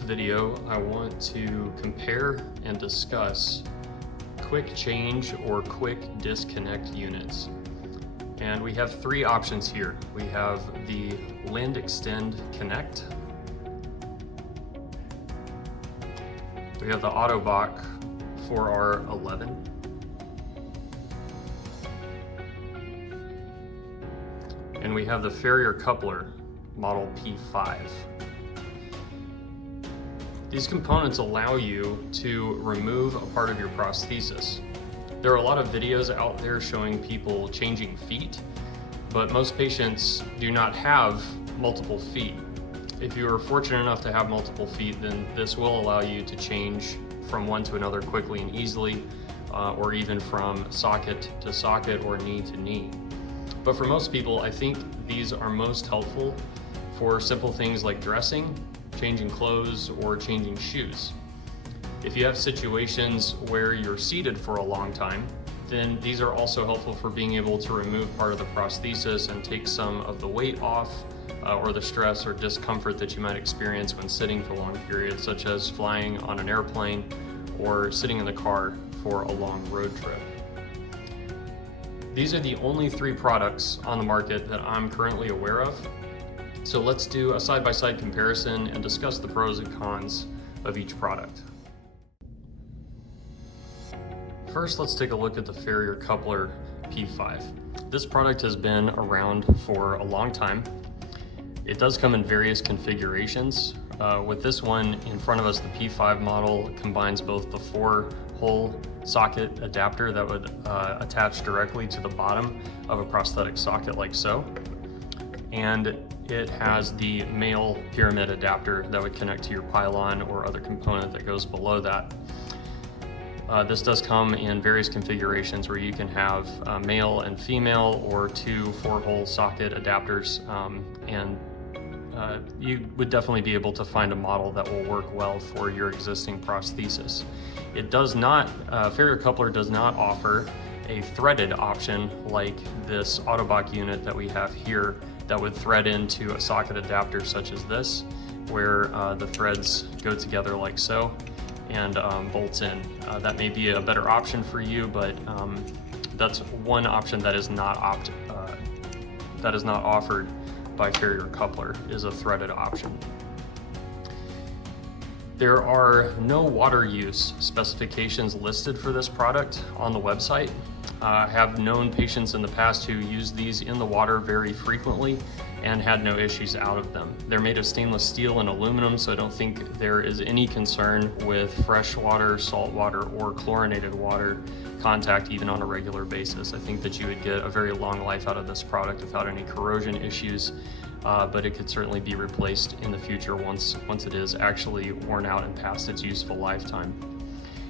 this video, I want to compare and discuss Quickchange or quick disconnect units. And we have three options here. We have the Linde Xtend Connect. We have the Ottobock 4R11. And we have the Ferrier Coupler model P5. These components allow you to remove a part of your prosthesis. There are a lot of videos out there showing people changing feet, but most patients do not have multiple feet. If you are fortunate enough to have multiple feet, then this will allow you to change from one to another quickly and easily, or even from socket to socket or knee to knee. But for most people, I think these are most helpful for simple things like dressing, changing clothes, or changing shoes. If you have situations where you're seated for a long time, then these are also helpful for being able to remove part of the prosthesis and take some of the weight off or the stress or discomfort that you might experience when sitting for long periods, such as flying on an airplane or sitting in the car for a long road trip. These are the only three products on the market that I'm currently aware of. So let's do a side-by-side comparison and discuss the pros and cons of each product. First, let's take a look at the Ferrier Coupler P5. This product has been around for a long time. It does come in various configurations. With this one in front of us, the P5 model combines both the 4-hole socket adapter that would attach directly to the bottom of a prosthetic socket like so, and it has the male pyramid adapter that would connect to your pylon or other component that goes below that. This does come in various configurations where you can have male and female or two 4-hole socket adapters, and you would definitely be able to find a model that will work well for your existing prosthesis. It does not, Ferrier Coupler does not offer a threaded option like this Ottobock unit that we have here that would thread into a socket adapter such as this, where the threads go together like so and bolts in. That may be a better option for you, but that's one option that is not offered by Ferrier Coupler, is a threaded option. There are no water use specifications listed for this product on the website. I have known patients in the past who used these in the water very frequently and had no issues out of them. They're made of stainless steel and aluminum, so I don't think there is any concern with fresh water, salt water, or chlorinated water contact even on a regular basis. I think that you would get a very long life out of this product without any corrosion issues, but it could certainly be replaced in the future once it is actually worn out and past its useful lifetime.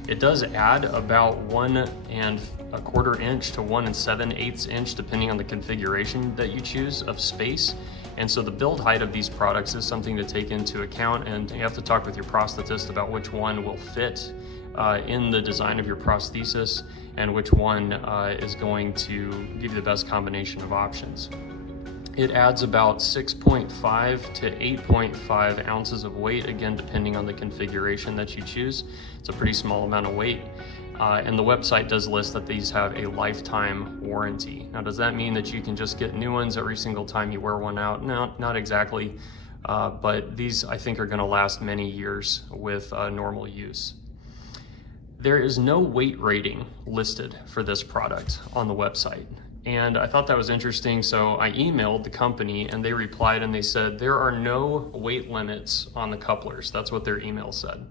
It does add about 1 1/4 inch to 1 7/8 inch, depending on the configuration that you choose, of space. And so the build height of these products is something to take into account, and you have to talk with your prosthetist about which one will fit in the design of your prosthesis and which one is going to give you the best combination of options. It adds about 6.5 to 8.5 ounces of weight, again, depending on the configuration that you choose. It's a pretty small amount of weight. And the website does list that these have a lifetime warranty. Now, does that mean that you can just get new ones every single time you wear one out? No, not exactly. But these, I think, are going to last many years with normal use. There is no weight rating listed for this product on the website. And I thought that was interesting, so I emailed the company and they replied and they said there are no weight limits on the couplers. That's what their email said.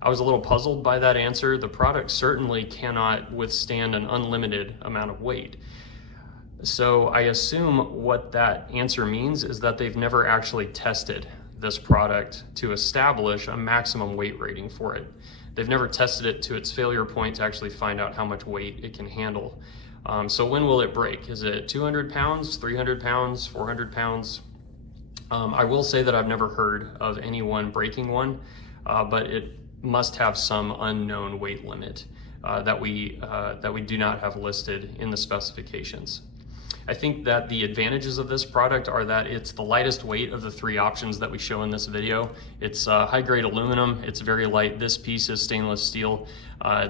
I was a little puzzled by that answer. The product certainly cannot withstand an unlimited amount of weight. So I assume what that answer means is that they've never actually tested this product to establish a maximum weight rating for it. They've never tested it to its failure point to actually find out how much weight it can handle. So when will it break? Is it 200 pounds, 300 pounds, 400 pounds? I will say that I've never heard of anyone breaking one, but it must have some unknown weight limit that we do not have listed in the specifications. I think that the advantages of this product are that it's the lightest weight of the 3 options that we show in this video. It's high-grade aluminum, it's very light. This piece is stainless steel.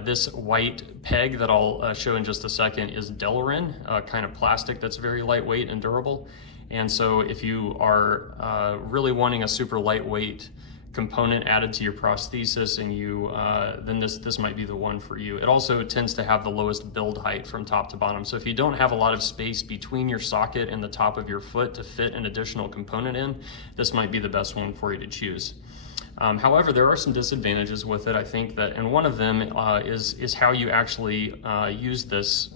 This white peg that I'll show in just a second is Delrin, kind of plastic that's very lightweight and durable. And so if you are really wanting a super lightweight component added to your prosthesis, and you then this might be the one for you. It also tends to have the lowest build height from top to bottom. So if you don't have a lot of space between your socket and the top of your foot to fit an additional component in, this might be the best one for you to choose. However, there are some disadvantages with it, I think, that, and one of them is how you actually use this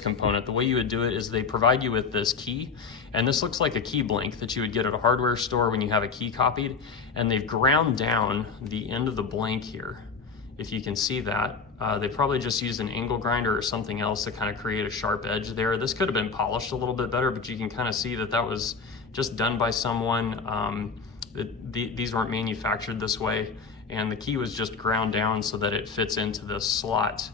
component. The way you would do it is they provide you with this key, and this looks like a key blank that you would get at a hardware store when you have a key copied, and they've ground down the end of the blank here. If you can see that, they probably just used an angle grinder or something else to kind of create a sharp edge there. This could have been polished a little bit better, but you can kind of see that that was just done by someone. These weren't manufactured this way, and the key was just ground down so that it fits into the slot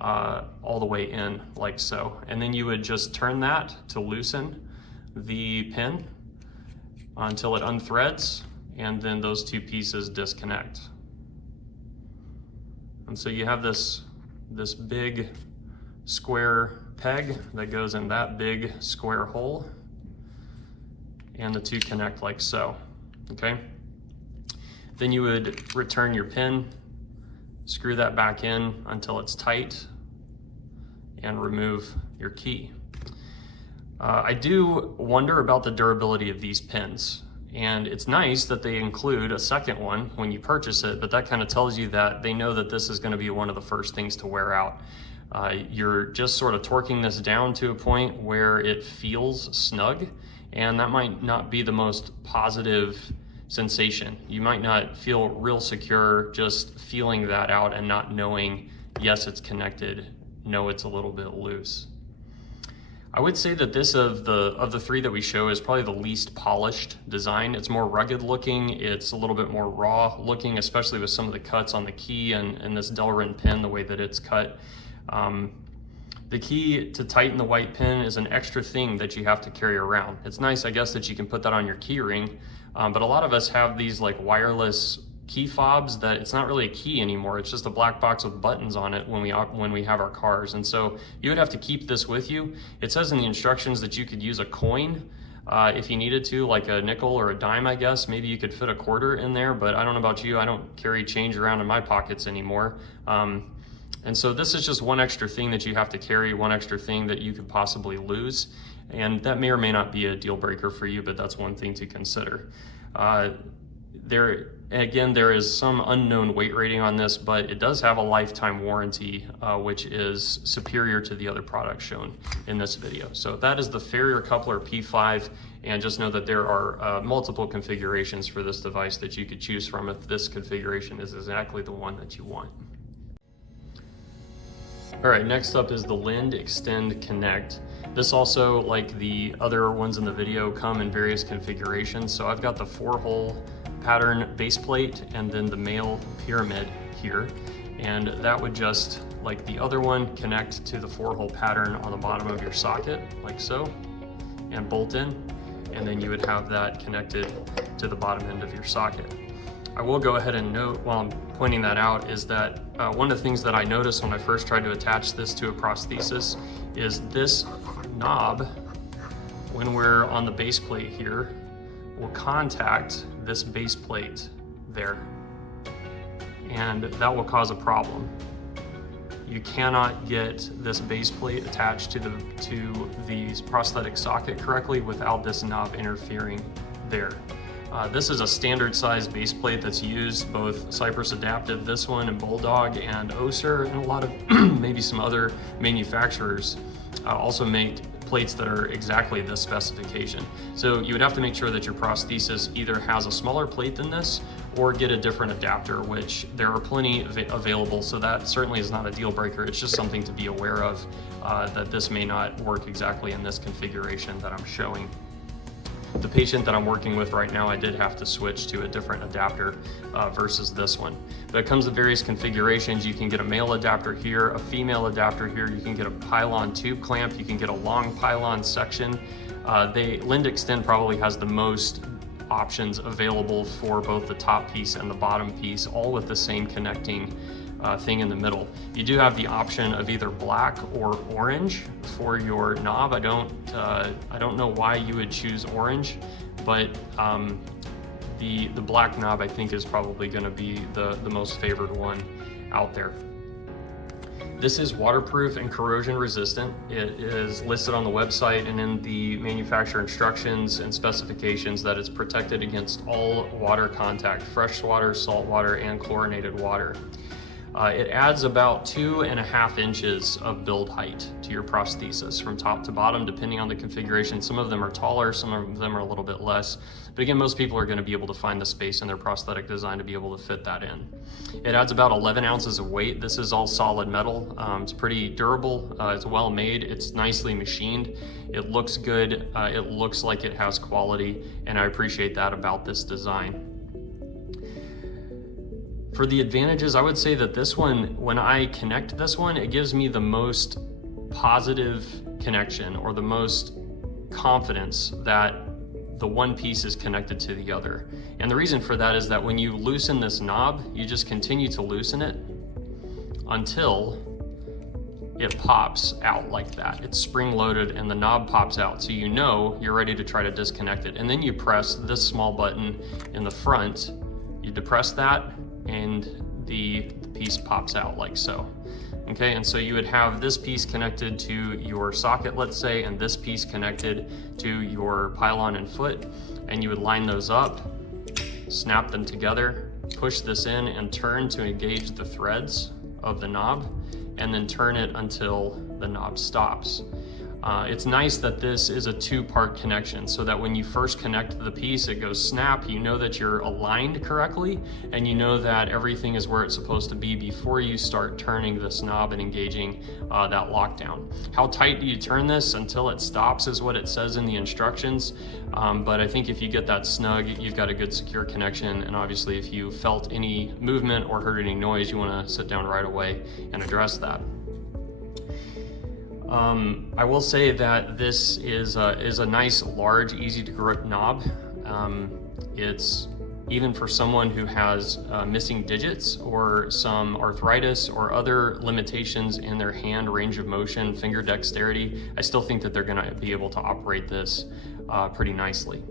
all the way in, like so. And then you would just turn that to loosen the pin until it unthreads, and then those 2 pieces disconnect. And so you have this big square peg that goes in that big square hole, and the 2 connect like so, okay? Then you would return your pin, screw that back in until it's tight, and remove your key. I do wonder about the durability of these pins, and it's nice that they include a second one when you purchase it, but that kind of tells you that they know that this is going to be one of the first things to wear out. You're just sort of torquing this down to a point where it feels snug, and that might not be the most positive sensation. You might not feel real secure just feeling that out and not knowing, yes, it's connected, no, it's a little bit loose. I would say that this of the 3 that we show is probably the least polished design. It's more rugged looking, it's a little bit more raw looking, especially with some of the cuts on the key and this Delrin pin, the way that it's cut. The key to tighten the white pin is an extra thing that you have to carry around. It's nice, I guess, that you can put that on your key ring, but a lot of us have these like wireless key fobs that it's not really a key anymore. It's just a black box with buttons on it when we have our cars. And so you would have to keep this with you. It says in the instructions that you could use a coin if you needed to, like a nickel or a dime, I guess. Maybe you could fit a quarter in there, but I don't know about you. I don't carry change around in my pockets anymore. And so this is just one extra thing that you have to carry, one extra thing that you could possibly lose. And that may or may not be a deal breaker for you, but that's one thing to consider. There is some unknown weight rating on this, but it does have a lifetime warranty, which is superior to the other products shown in this video. So that is the Ferrier Coupler P5, and just know that there are multiple configurations for this device that you could choose from if this configuration is exactly the one that you want. All right, next up is the Linde Xtend Connect. This also, like the other ones in the video, come in various configurations. So I've got the 4-hole pattern base plate and then the male pyramid here. And that would just, like the other one, connect to the 4-hole pattern on the bottom of your socket, like so, and bolt in. And then you would have that connected to the bottom end of your socket. I will go ahead and note while I'm pointing that out is that one of the things that I noticed when I first tried to attach this to a prosthesis is this knob, when we're on the base plate here, will contact this base plate there, and that will cause a problem. You cannot get this base plate attached to the prosthetic socket correctly without this knob interfering there. This is a standard size base plate that's used, both Cypress Adaptive, this one, and Bulldog, and Oser, and a lot of maybe some other manufacturers also make plates that are exactly this specification. So you would have to make sure that your prosthesis either has a smaller plate than this or get a different adapter, which there are plenty available, so that certainly is not a deal breaker. It's just something to be aware of, that this may not work exactly in this configuration that I'm showing. The patient that I'm working with right now, I did have to switch to a different adapter versus this one. But it comes in various configurations. You can get a male adapter here, a female adapter here. You can get a pylon tube clamp. You can get a long pylon section. Linde Xtend probably has the most options available for both the top piece and the bottom piece, all with the same connecting thing in the middle. You do have the option of either black or orange for your knob. I don't know why you would choose orange, but the black knob I think is probably going to be the most favored one out there. This is waterproof and corrosion resistant. It is listed on the website and in the manufacturer instructions and specifications that it's protected against all water contact, fresh water, salt water, and chlorinated water. It adds about 2.5 inches of build height to your prosthesis from top to bottom, depending on the configuration. Some of them are taller, some of them are a little bit less. But again, most people are going to be able to find the space in their prosthetic design to be able to fit that in. It adds about 11 ounces of weight. This is all solid metal. It's pretty durable. It's well made. It's nicely machined. It looks good. It looks like it has quality, and I appreciate that about this design. For the advantages, I would say that this one, when I connect this one, it gives me the most positive connection or the most confidence that the one piece is connected to the other. And the reason for that is that when you loosen this knob, you just continue to loosen it until it pops out like that. It's spring loaded and the knob pops out, so you know you're ready to try to disconnect it. And then you press this small button in the front, you depress that, and the piece pops out like so. Okay, and so you would have this piece connected to your socket, let's say, and this piece connected to your pylon and foot, and you would line those up, snap them together, push this in and turn to engage the threads of the knob, and then turn it until the knob stops. It's nice that this is a two-part connection, so that when you first connect the piece, it goes snap, you know that you're aligned correctly, and you know that everything is where it's supposed to be before you start turning this knob and engaging that lockdown. How tight do you turn this until it stops is what it says in the instructions, but I think if you get that snug, you've got a good secure connection, and obviously if you felt any movement or heard any noise, you want to sit down right away and address that. I will say that this is a nice, large, easy to grip knob. It's even for someone who has missing digits or some arthritis or other limitations in their hand range of motion, finger dexterity, I still think that they're going to be able to operate this pretty nicely.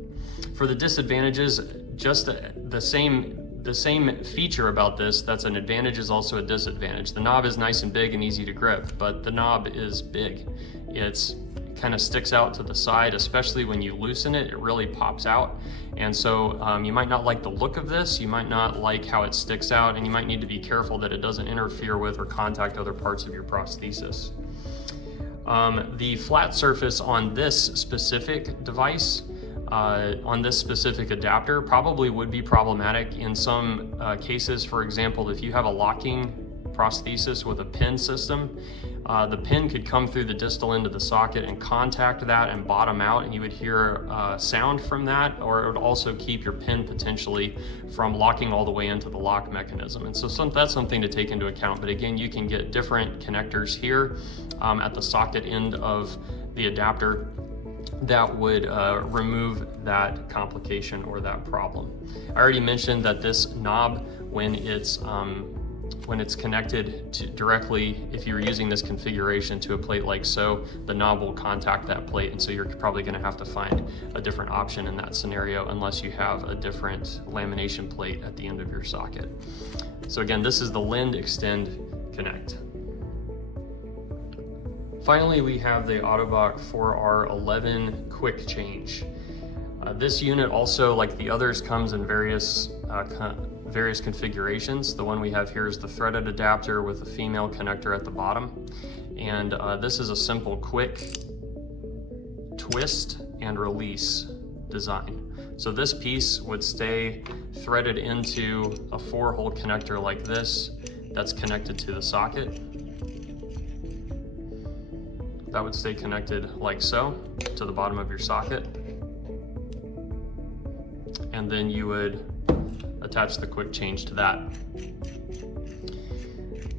For the disadvantages, just the same feature about this that's an advantage is also a disadvantage. The knob is nice and big and easy to grip, but the knob is big. It kind of sticks out to the side, especially when you loosen it, it really pops out. And so you might not like the look of this, you might not like how it sticks out, and you might need to be careful that it doesn't interfere with or contact other parts of your prosthesis. The flat surface on this specific device, on this specific adapter, probably would be problematic in some cases. For example, if you have a locking prosthesis with a pin system, the pin could come through the distal end of the socket and contact that and bottom out, and you would hear sound from that, or it would also keep your pin potentially from locking all the way into the lock mechanism. And so that's something to take into account. But again, you can get different connectors here at the socket end of the adapter that would remove that complication or that problem. I already mentioned that this knob, when it's connected to directly, if you're using this configuration to a plate like so, the knob will contact that plate, and so you're probably going to have to find a different option in that scenario unless you have a different lamination plate at the end of your socket. So again, this is the Linde Xtend Connect. Finally, we have the Ottobock 4R11 Quickchange. This unit also, like the others, comes in various configurations. The one we have here is the threaded adapter with a female connector at the bottom. And this is a simple, quick twist and release design. So this piece would stay threaded into a 4-hole connector like this that's connected to the socket. That would stay connected like so to the bottom of your socket. and then you would attach the Quickchange to that.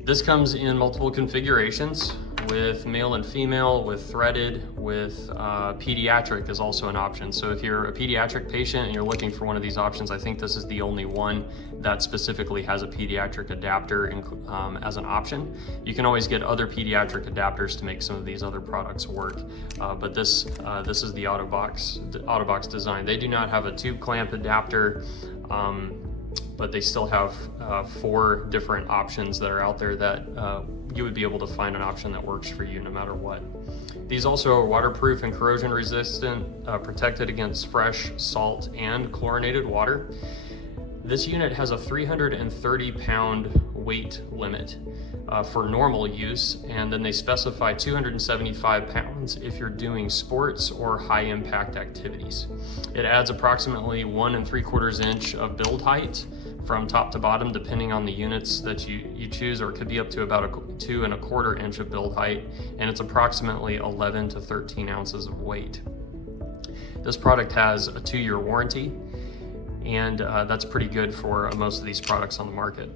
This comes in multiple configurations with male and female, with threaded, with pediatric is also an option. So if you're a pediatric patient and you're looking for one of these options, I think this is the only one that specifically has a pediatric adapter as an option. You can always get other pediatric adapters to make some of these other products work, but this is the Ottobock's design. They do not have a tube clamp adapter, but they still have 4 different options that are out there that you would be able to find an option that works for you no matter what. These also are waterproof and corrosion resistant, protected against fresh, salt, and chlorinated water. This unit has a 330-pound weight limit for normal use, and then they specify 275 pounds if you're doing sports or high impact activities. It adds approximately 1 3/4 inch of build height from top to bottom, depending on the units that you choose, or it could be up to about 2 1/4 inch of build height, and it's approximately 11 to 13 ounces of weight. This product has a 2-year warranty, and that's pretty good for most of these products on the market.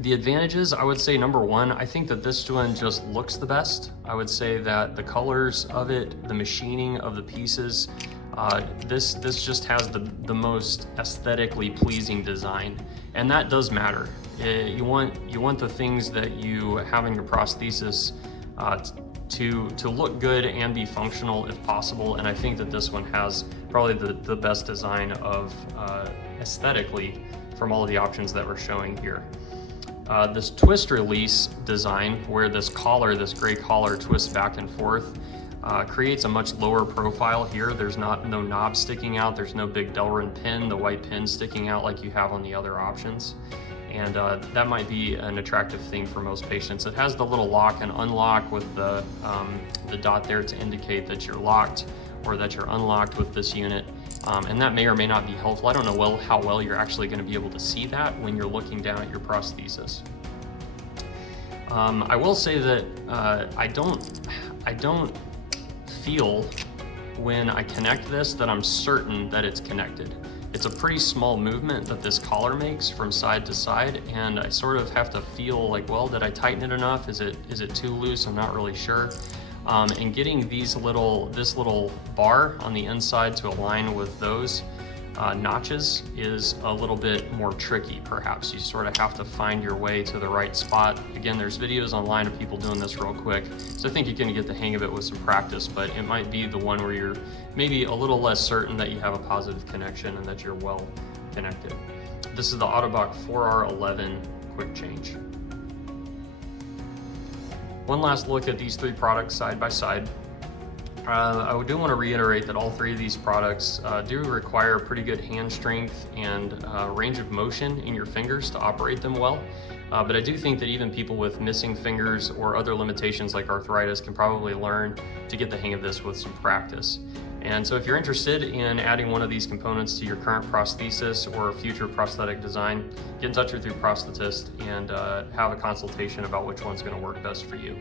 The advantages, I would say number 1, I think that this one just looks the best. I would say that the colors of it, the machining of the pieces, this just has the most aesthetically pleasing design, and that does matter. You want the things that you have in your prosthesis to look good and be functional if possible, and I think that this one has probably the best design of aesthetically from all of the options that we're showing here. This twist release design, where this gray collar twists back and forth, creates a much lower profile here. There's no knob sticking out, there's no big Delrin pin, the white pin sticking out like you have on the other options. And that might be an attractive thing for most patients. It has the little lock and unlock with the dot there to indicate that you're locked or that you're unlocked with this unit. And that may or may not be helpful. I don't know how well you're actually going to be able to see that when you're looking down at your prosthesis. I will say that I don't feel when I connect this that I'm certain that it's connected. It's a pretty small movement that this collar makes from side to side, and I sort of have to feel like, well, did I tighten it enough? Is it too loose? I'm not really sure. And getting this little bar on the inside to align with those notches is a little bit more tricky, perhaps. You sort of have to find your way to the right spot. Again, there's videos online of people doing this real quick, so I think you're going to get the hang of it with some practice, but it might be the one where you're maybe a little less certain that you have a positive connection and that you're well connected. This is the Ottobock 4R11 Quickchange. One last look at these 3 products side by side. I do want to reiterate that all 3 of these products do require pretty good hand strength and range of motion in your fingers to operate them well. But I do think that even people with missing fingers or other limitations like arthritis can probably learn to get the hang of this with some practice. And so if you're interested in adding one of these components to your current prosthesis or future prosthetic design, get in touch with your prosthetist and have a consultation about which one's going to work best for you.